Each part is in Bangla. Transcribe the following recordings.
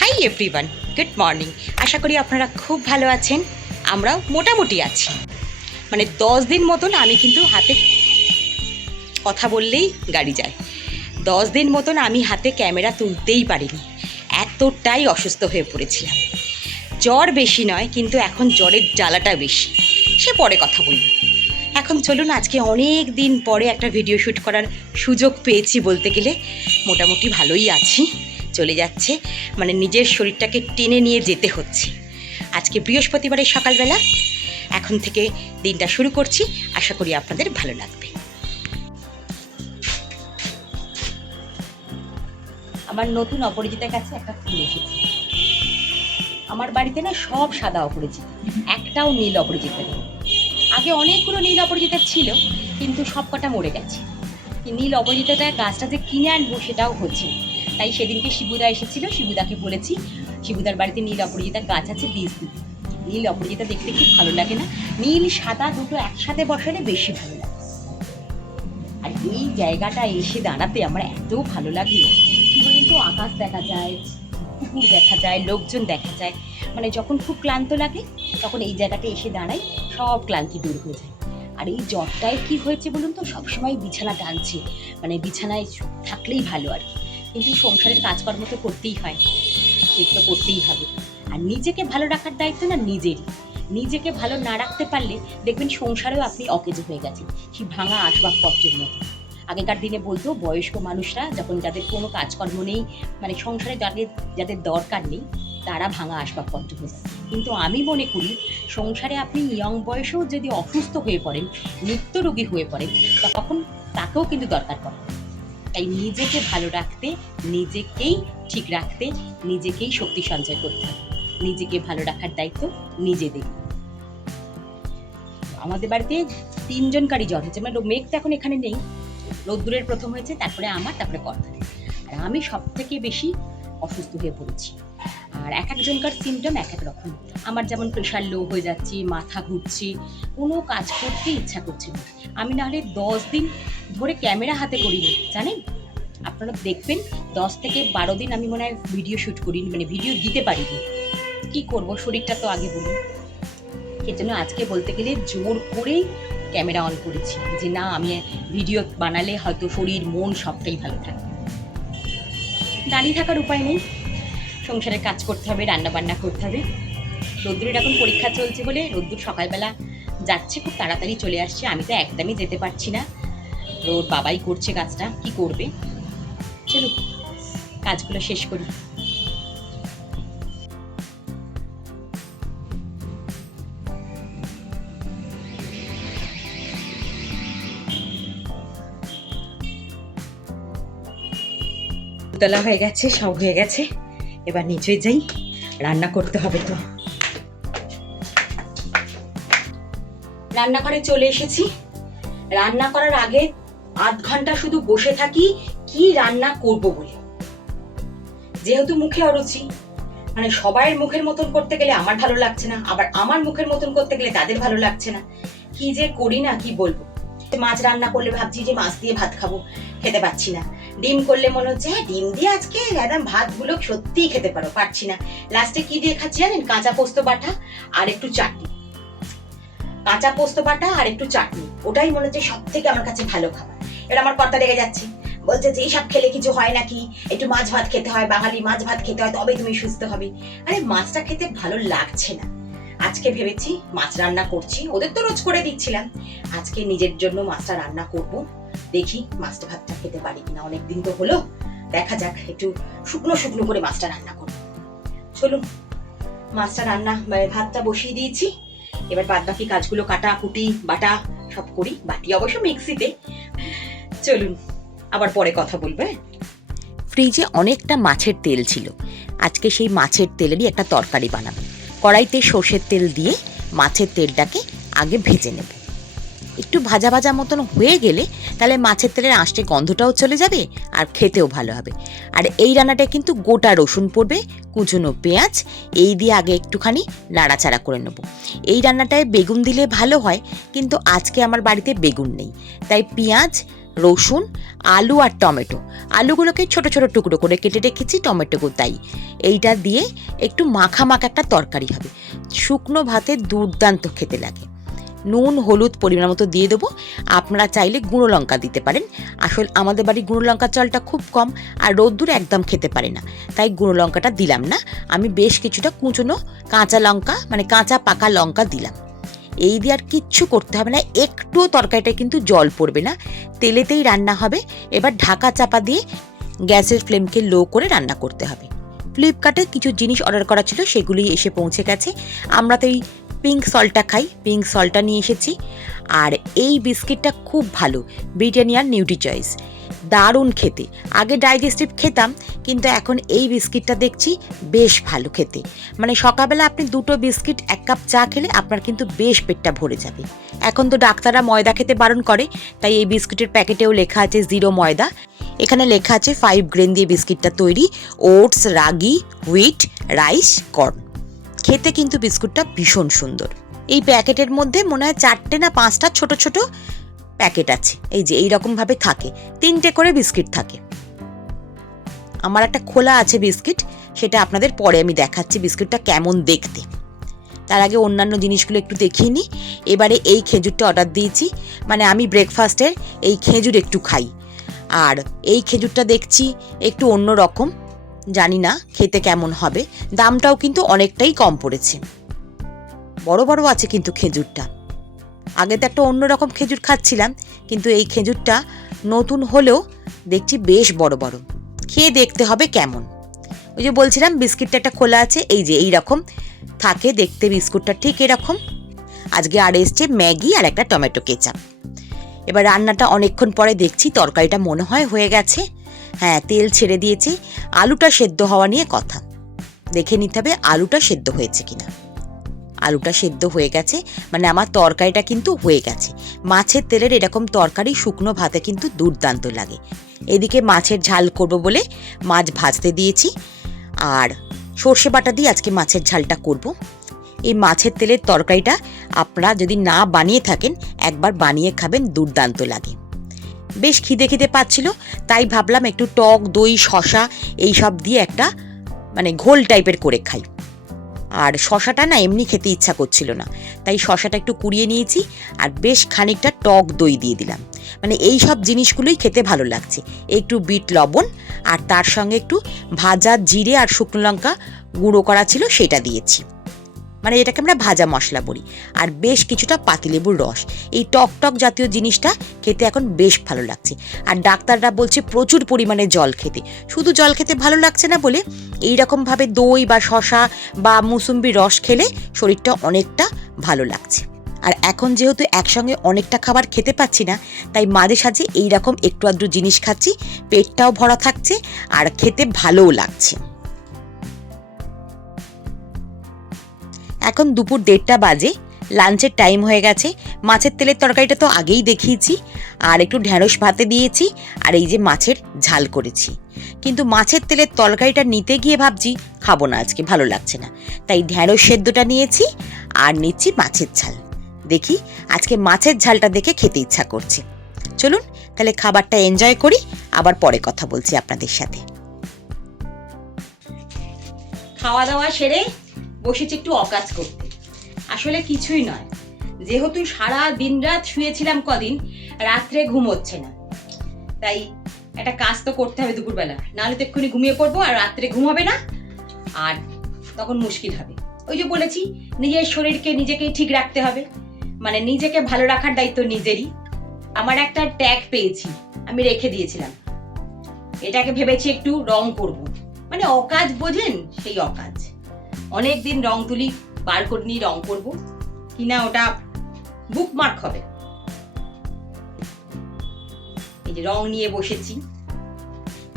High everyone, good morning. আশা করি আপনারা খুব ভালো আছেন। আমরাও মোটামুটি আছি। 10 দিন মতন আমি কিন্তু হাতে কথা বললেই গাড়ি যায়। 10 দিন মতন আমি হাতে ক্যামেরা তুলতেই পারিনি, এতটাই অসুস্থ হয়ে পড়েছিলাম। জ্বর বেশি নয়, কিন্তু এখন জ্বরের জ্বালাটা বেশি, সে পরে কথা বলবো। এখন চলুন, আজকে অনেক দিন পরে একটা ভিডিও শ্যুট করার সুযোগ পেয়েছি। বলতে গেলে মোটামুটি ভালোই আছি, চলে যাচ্ছে। নিজের শরীরটাকে টেনে নিয়ে যেতে হচ্ছে। আজকে বৃহস্পতিবারের সকালবেলা, এখন থেকে দিনটা শুরু করছি। আশা করি আপনাদের ভালো লাগবে। আমার নতুন অপরিচিতার কাছে একটা ফুল এসেছে। আমার বাড়িতে না সব সাদা অপরিচিতা, একটাও নীল অপরিচিতা নেই। আগে অনেকগুলো নীল অপরিচিতা ছিল, কিন্তু সব কটা মরে গেছে। নীল অপরিচিতাটা গাছটা যে কিনে আনবো সেটাও হচ্ছে। তাই সেদিনকে শিবুদা এসেছিল, শিবুদাকে বলেছি শিবুদার বাড়িতে নীল অপরাজিতার গাছ আছে, বীজ দিতে। নীল অপরাজিতা দেখতে খুব ভালো লাগে না? নীল সাদা দুটো একসাথে বসালে বেশি ভালো লাগে। আর এই জায়গাটা এসে দাঁড়াতে আমার এত ভালো লাগে। কি বলুন তো, আকাশ দেখা যায়, পুকুর দেখা যায়, লোকজন দেখা যায়। যখন খুব ক্লান্ত লাগে তখন এই জায়গাটা এসে দাঁড়াই, সব ক্লান্তি দূর হয়ে যায়। আর এই জ্বরটায় কি হয়েছে বলুন তো, সবসময় বিছানা টানছে। বিছানায় থাকলেই ভালো আর কি, কিন্তু সংসারের কাজকর্ম তো করতেই হয়, সেটা করতেই হবে। আর নিজেকে ভালো রাখার দায়িত্ব না নিজেরই। নিজেকে ভালো না রাখতে পারলে দেখবেন সংসারেও আপনি অকেজো হয়ে গেছেন, সেই ভাঙা আসবাবপত্রের মতো। আগেকার দিনে বলতো, বয়স্ক মানুষরা যখন যাদের কোনো কাজকর্ম নেই, সংসারে যাদের দরকার নেই, তারা ভাঙা আসবাবপত্র হয়ে যায়। কিন্তু আমি মনে করি, সংসারে আপনি ইয়ং বয়সেও যদি অসুস্থ হয়ে পড়েন, নিত্যরোগী হয়ে পড়েন, তখন তাকেও কিন্তু দরকার পড়ে। তাই নিজেকে ভালো রাখতে, নিজেকেই ঠিক রাখতে, নিজেকেই শক্তি সঞ্চয় করতে হবে। নিজেকে ভালো রাখার দায়িত্ব নিজেদের। আমাদের বাড়িতে 3 জনকারই জ্বর হয়েছে। মেঘ তো এখন এখানে নেই, রোদ্দুরের প্রথম হয়েছে, তারপরে আমার, তারপরে কর্তা। আর আমি সব থেকে বেশি অসুস্থ হয়ে পড়েছি। আর এক একজনকার সিমটম এক এক রকম। আমার যেমন প্রেশার লো হয়ে যাচ্ছে, মাথা ঘুরছে, কোনো কাজ করতে ইচ্ছা করছে না। আমি নাহলে 10 দিন ধরে ক্যামেরা হাতে করিনি, জানেন? আপনারা দেখবেন 10 থেকে 12 দিন আমি মনে হয় ভিডিও শ্যুট করিনি, ভিডিও দিতে পারিনি। কি করব, শরীরটা তো আগে বলুন। সেজন্য আজকে বলতে গেলে জোর করেই ক্যামেরা অন করেছি, যে না, আমি ভিডিও বানালে হয়তো শরীর মন সবটাই ভালো থাকে। দাঁড়িয়ে থাকার উপায় নেই, সংসারে কাজ করতে হবে, রান্না বান্না করতে হবে। রোদ্দুরের এখন পরীক্ষা চলছে বলে রোদ্দুর সকালবেলা যাচ্ছে, খুব তাড়াতাড়ি চলে আসছে। আমি তো একদমই যেতে পারছি না, ওর বাবাই করছে কাজটা, কি করবে। চলো কাজগুলো শেষ করি। তোলা হয়ে গেছে, সব হয়ে গেছে, এবার নিচে যাই, রান্না করতে হবে। তো রান্নাঘরে চলে এসেছি। রান্না করার আগে আধ ঘন্টা শুধু বসে থাকি কি রান্না করব বলে। যেহেতু মুখে অরুচি, সবাই মুখের মতন করতে গেলে আমার ভালো লাগছে না, আবার আমার মুখের মতন করতে গেলে তাদের ভালো লাগছে না। কি যে করি না, কি বলবো। মাছ রান্না করলে ভাবছি যে মাছ দিয়ে ভাত খাবো, খেতে পাচ্ছি না। ডিম করলে মনে হচ্ছে হ্যাঁ, ডিম দিয়ে আজকে একদম ভাতগুলো সত্যিই খেতে পারছি না। লাস্টে কি দিয়ে খাচ্ছি জানেন? কাঁচা পোস্ত বাটা আর একটু চাটনি। কাঁচা পোস্ত বাটা আর একটু চাটনি, ওটাই মনে হচ্ছে সব থেকে আমার কাছে ভালো খাবার। এবার আমার কর্তা রেগে যাচ্ছে, বলছে যে এইসব খেলে কিছু হয় নাকি, একটু মাছ ভাত খেতে হয়, বাঙালি মাছ ভাত খেতে হয়, তবে তুমি সুস্থ হবে। আরে মাছটা খেতে ভালো লাগছে না। আজকে ভেবেছি মাছ রান্না করছি, ওদের তো রোজ করে দিচ্ছিলাম, আজকে নিজের জন্য মাছটা রান্না করব। দেখি মাছটা ভাতটা খেতে পারি কিনা, অনেকদিন তো হলো, দেখা যাক। একটু শুকনো শুকনো করে মাছটা রান্না করবো। চলুন, মাছটা রান্না ভাতটা বসিয়ে দিয়েছি। এবার বাদ বাকি কাজগুলো, কাটা কুটি বাটা সব করি। বাটি অবশ্য মিক্সিতে। চলুন আবার পরে কথা বলবো। ফ্রিজে অনেকটা মাছের তেল ছিল, আজকে সেই মাছের তেলেরই একটা তরকারি বানাবো। কড়াইতে সর্ষের তেল দিয়ে মাছের তেলটাকে আগে ভেজে নেব। একটু ভাজা ভাজা মতন হয়ে গেলে তাহলে মাছের তেলের আঁশটে গন্ধটাও চলে যাবে, আর খেতেও ভালো হবে। আর এই রান্নাটা কিন্তু গোটা রসুন পড়বে, কুচনো পেঁয়াজ, এই দিয়ে আগে একটুখানি নাড়াচাড়া করে নেব। এই রান্নাটায় বেগুন দিলে ভালো হয়, কিন্তু আজকে আমার বাড়িতে বেগুন নেই, তাই পেঁয়াজ রসুন, আলু আর টমেটো। আলুগুলোকে ছোট ছোট টুকরো করে কেটে রেখেছি, টমেটোকে তাই। এইটা দিয়ে একটু মাখা মাখা একটা তরকারি হবে, শুকনো ভাতে দুর্দান্ত খেতে লাগে। নুন হলুদ পরিমাণ মতো দিয়ে দেবো। আপনারা চাইলে গুঁড়ো লঙ্কা দিতে পারেন। আসলে আমাদের বাড়ি গুঁড়ো লঙ্কার চালটা খুব কম, আর রোদ্দুর একদম খেতে পারে না, তাই গুঁড়ো লঙ্কাটা দিলাম না। আমি বেশ কিছুটা কুচনো কাঁচা লঙ্কা, মানে কাঁচা পাকা লঙ্কা দিলাম। এই দিয়ে আর কিচ্ছু করতে হবে না, একটুও তরকারিটায় কিন্তু জল পড়বে না, তেলেতেই রান্না হবে। এবার ঢাকা চাপা দিয়ে গ্যাসের ফ্লেমকে লো করে রান্না করতে হবে। ফ্লিপকার্টে কিছু জিনিস অর্ডার করা ছিল, সেগুলি এসে পৌঁছে গেছে। আমরা তো এই পিঙ্ক সল্টটা খাই, পিঙ্ক সল্টটা নিয়ে এসেছি। আর এই বিস্কিটটা খুব ভালো, ব্রিটানিয়ার নিউট্রি চয়েস, দারুণ খেতে। আগে ডাইজেস্টিভ খেতাম, কিন্তু এখন এই বিস্কিটটা দেখছি বেশ ভালো খেতে। মানে সকালবেলা আপনি 2টো বিস্কিট 1 কাপ চা খেলে আপনার কিন্তু বেশ পেটটা ভরে যাবে। এখন তো ডাক্তাররা ময়দা খেতে বারণ করে, তাই এই বিস্কিটের প্যাকেটেও লেখা আছে 0 ময়দা। এখানে লেখা আছে 5 গ্রেন দিয়ে বিস্কিটটা তৈরি, ওটস, রাগি, হুইট, রাইস, কর্ন। খেতে কিন্তু বিস্কুটটা ভীষণ সুন্দর। এই প্যাকেটের মধ্যে মনে হয় 4টে না 5টা ছোট ছোট প্যাকেট আছে। এই যে এইরকমভাবে থাকে, 3টে করে বিস্কিট থাকে। আমার একটা খোলা আছে বিস্কিট, সেটা আপনাদের পরে আমি দেখাচ্ছি বিস্কিটটা কেমন দেখতে। তার আগে অন্যান্য জিনিসগুলো একটু দেখিয়ে নিই। এবারে এই খেজুরটা অর্ডার দিয়েছি, মানে আমি ব্রেকফাস্টের এই খেজুর একটু খাই। আর এই খেজুরটা দেখছি একটু অন্য রকম, জানি না খেতে কেমন হবে। দামটাও কিন্তু অনেকটাই কম পড়েছে, বড় বড় আছে কিন্তু খেজুরটা। আগে তো একটা অন্যরকম খেজুর খাচ্ছিলাম, কিন্তু এই খেজুরটা নতুন হলেও দেখছি বেশ বড় বড়। খেয়ে দেখতে হবে কেমন। ওই যে বলছিলাম বিস্কিটটা একটা খোলা আছে, এই যে এইরকম থাকে দেখতে বিস্কুটটা, ঠিক এরকম। আজকে আর এসছে ম্যাগি আর একটা টমেটো কেচাপ। এবার রান্নাটা অনেকক্ষণ পরে দেখছি তরকারিটা মনে হয় হয়ে গেছে। হ্যাঁ, তেল ছেড়ে দিয়েছি। আলুটা সেদ্ধ হওয়া নিয়ে কথা, দেখে নিতে হবে আলুটা সেদ্ধ হয়েছে কিনা। আলুটা সেদ্ধ হয়ে গেছে, মানে আমার তরকারিটা কিন্তু হয়ে গেছে। মাছের তেলের এরকম তরকারি শুকনো ভাতে কিন্তু দুর্দান্ত লাগে। এদিকে মাছের ঝাল করব বলে মাছ ভাজতে দিয়েছি, আর সর্ষে বাটা দিয়ে আজকে মাছের ঝালটা করব। এই মাছের তেলের তরকারিটা আপনারা যদি না বানিয়ে থাকেন, একবার বানিয়ে খাবেন, দুর্দান্ত লাগে। বেশ খিদে খিদে পাচ্ছিল, তাই ভাবলাম একটু টক দই শশা এইসব দিয়ে একটা মানে ঘোল টাইপের করে খাই। আর শশাটা না এমনি খেতে ইচ্ছা করছিল না, তাই শশাটা একটু কুড়িয়ে নিয়েছি, আর বেশ খানিকটা টক দই দিয়ে দিলাম। মানে এই সব জিনিসগুলোই খেতে ভালো লাগছে। একটু বিট লবণ, আর তার সঙ্গে একটু ভাজা জিরে আর শুকনো লঙ্কা গুঁড়ো করা ছিল, সেটা দিয়েছি। মানে এটাকে আমরা ভাজা মশলা বলি। আর বেশ কিছুটা পাতিলেবুর রস। এই টক টক জাতীয় জিনিসটা খেতে এখন বেশ ভালো লাগছে। আর ডাক্তাররা বলছে প্রচুর পরিমাণে জল খেতে। শুধু জল খেতে ভালো লাগছে না বলে এইরকমভাবে দই বা শশা বা মুসুম্বির রস খেলে শরীরটা অনেকটা ভালো লাগছে। আর এখন যেহেতু একসঙ্গে অনেকটা খাবার খেতে পাচ্ছি না, তাই মাঝে সাঝে এইরকম একটু আধটু জিনিস খাচ্ছি, পেটটাও ভরা থাকছে আর খেতে ভালোও লাগছে। এখন দুপুর 1:30 বাজে, লাঞ্চের টাইম হয়ে গেছে। মাছের তেলের তরকারিটা তো আগেই দেখিয়েছি, আর একটু ঢ্যাঁড়স ভাতে দিয়েছি, আর এই যে মাছের ঝাল করেছি। কিন্তু মাছের তেলের তরকারিটা নিতে গিয়ে ভাবছি খাবো না, আজকে ভালো লাগছে না, তাই ঢ্যাঁড়স সেদ্ধটা নিয়েছি আর নিচ্ছি মাছের ঝাল। দেখি আজকে মাছের ঝালটা দেখে খেতে ইচ্ছা করছে। চলুন তাহলে খাবারটা এনজয় করি, আবার পরে কথা বলছি আপনাদের সাথে। খাওয়া দাওয়া সেরে বসেছি একটু অকাজ করতে। আসলে কিছুই নয়, যেহেতু সারা দিন রাত শুয়েছিলাম কদিন, রাত্রে ঘুম হচ্ছে না, তাই একটা কাজ তো করতে হবে দুপুরবেলা, নাহলে তো এক্ষুনি ঘুমিয়ে পড়বো আর রাত্রে ঘুম হবে না, আর তখন মুশকিল হবে। ওই যে বলেছি নিজের শরীরকে নিজেকেই ঠিক রাখতে হবে, মানে নিজেকে ভালো রাখার দায়িত্ব নিজেরই। আমার একটা ট্যাগ পেয়েছি, আমি রেখে দিয়েছিলাম। এটাকে ভেবেছি একটু রং করব, মানে অকাজ বোঝেন, সেই অকাজ। অনেকদিন রং তুলি বার করে নিয়ে রং করবো কিনা, ওটা বুকমার্ক হবে। এই যে রং নিয়ে বসেছি,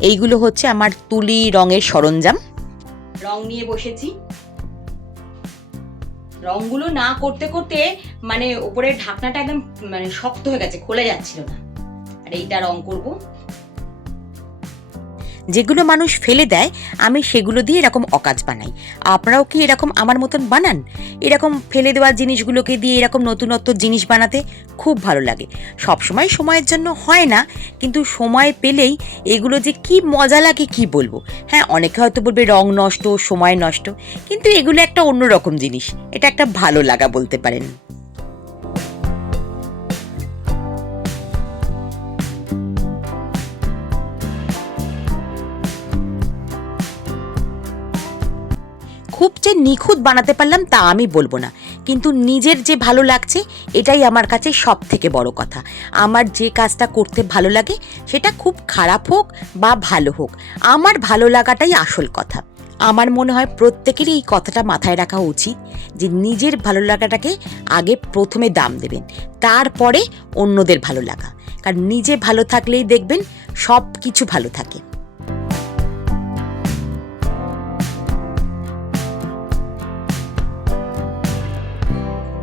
এইগুলো হচ্ছে আমার তুলি রঙের সরঞ্জাম। রং নিয়ে বসেছি। রংগুলো না করতে করতে মানে উপরের ঢাকনাটা একদম মানে শক্ত হয়ে গেছে, খুলে যাচ্ছিল না। আর এইটা রং করব। যেগুলো মানুষ ফেলে দেয় আমি সেগুলো দিয়ে এরকম অকাজ বানাই। আপনারাও কি এরকম আমার মতন বানান? এরকম ফেলে দেওয়া জিনিসগুলোকে দিয়ে এরকম নতুনত্ব জিনিস বানাতে খুব ভালো লাগে। সবসময় সময়ের জন্য হয় না, কিন্তু সময় পেলেই এগুলো যে কি মজা লাগে কি বলবো। হ্যাঁ, অনেকে হয়তো বলবে রং নষ্ট, সময় নষ্ট, কিন্তু এগুলো একটা অন্যরকম জিনিস, এটা একটা ভালো লাগা বলতে পারেন। খুব যে নিখুঁত বানাতে পারলাম তা আমি বলবো না, কিন্তু নিজের যে ভালো লাগছে এটাই আমার কাছে সব থেকে বড় কথা। আমার যে কাজটা করতে ভালো লাগে সেটা খুব খারাপ হোক বা ভালো হোক, আমার ভালো লাগাটাই আসল কথা। আমার মনে হয় প্রত্যেকেরই এই কথাটা মাথায় রাখা উচিত যে নিজের ভালো লাগাটাকে আগে প্রথমে দাম দেবেন, তারপরে অন্যদের ভালো লাগা। কারণ নিজে ভালো থাকলেই দেখবেন সব কিছু ভালো থাকে।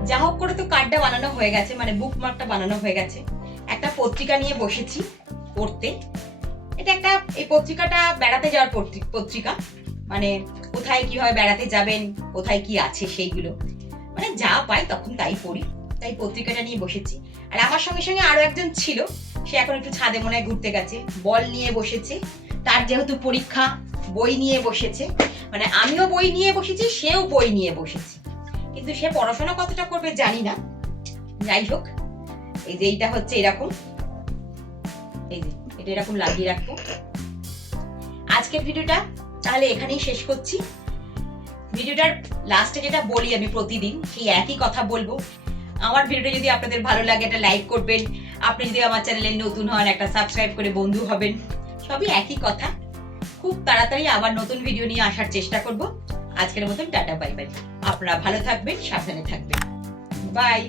যা হোক করে তো কার্ডটা বানানো হয়ে গেছে, মানে বুকমার্কটা বানানো হয়ে গেছে। একটা পত্রিকা নিয়ে বসেছি পড়তে। এটা একটা, এই পত্রিকাটা বেড়াতে যাওয়ার পত্রিকা, মানে কোথায় কিভাবে বেড়াতে যাবেন, কোথায় কি আছে সেইগুলো, মানে যা পাই তখন তাই পড়ি। তাই পত্রিকাটা নিয়ে বসেছি। আর আমার সঙ্গে সঙ্গে আরো একজন ছিল, সে এখন একটু ছাদে মনে হয় ঘুরতে গেছে, বল নিয়ে বসেছে। তার যেহেতু পরীক্ষা, বই নিয়ে বসেছে, মানে আমিও বই নিয়ে বসেছি, সেও বই নিয়ে বসেছে, কিন্তু সে পড়াশোনা কতটা করবে জানি না। যাই হোক, এই যে এইটা হচ্ছে এরকম, এই যে এটা এরকম লাগিয়ে রাখবো। আজকের ভিডিওটা তাহলে এখানেই শেষ করছি। ভিডিওটার লাস্টে যেটা বলি আমি প্রতিদিন, সেই একই কথা বলবো। আমার ভিডিওটা যদি আপনাদের ভালো লাগে একটা লাইক করবেন, আপনি যদি আমার চ্যানেলে নতুন হন একটা সাবস্ক্রাইব করে বন্ধু হবেন, সবই একই কথা। খুব তাড়াতাড়ি আবার নতুন ভিডিও নিয়ে আসার চেষ্টা করব। আজকের মতন টাটা বাই বাই। আপনারা ভালো থাকবেন, সাবধানে থাকবেন, বাই।